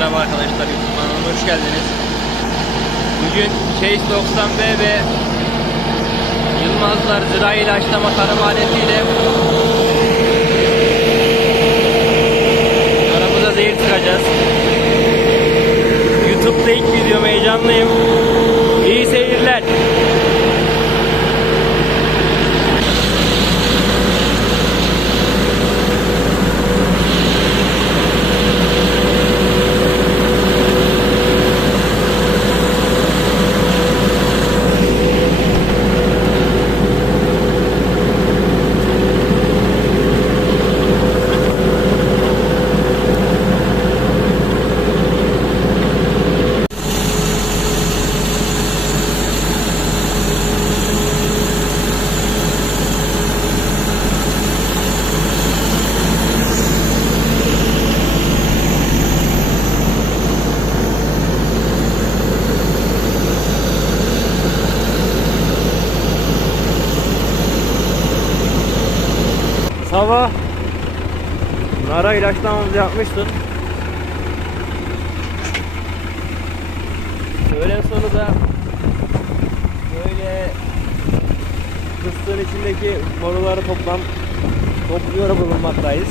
Merhaba arkadaşlar YouTube kanalıma hoş geldiniz. Bugün Chase 90B ve Yılmazlar Zira ilaçlama tarım aletiyle aramıza zehir sıkacağız. YouTube'da ilk videom heyecanlıyım. Sabah nara ilaçlamamızı yapmıştık. Öğlen sonu da böyle fıstığın içindeki boruları toplam topluyor bulunmaktayız.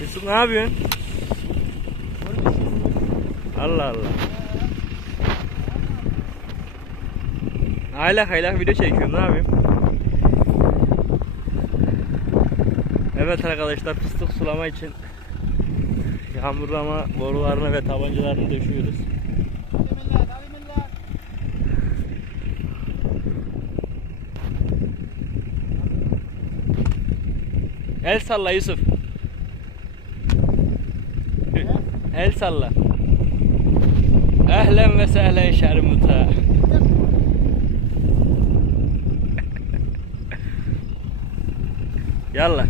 Yusuf ne yapıyorsun? Allah Allah. Aylak aylak video çekiyorum ne yapayım? Evet arkadaşlar fıstık sulama için yağmurlama borularını ve tabancalarını döşüyoruz. El salla Yusuf. El salla. Ehlen ve sehlen şermuta. Yallah.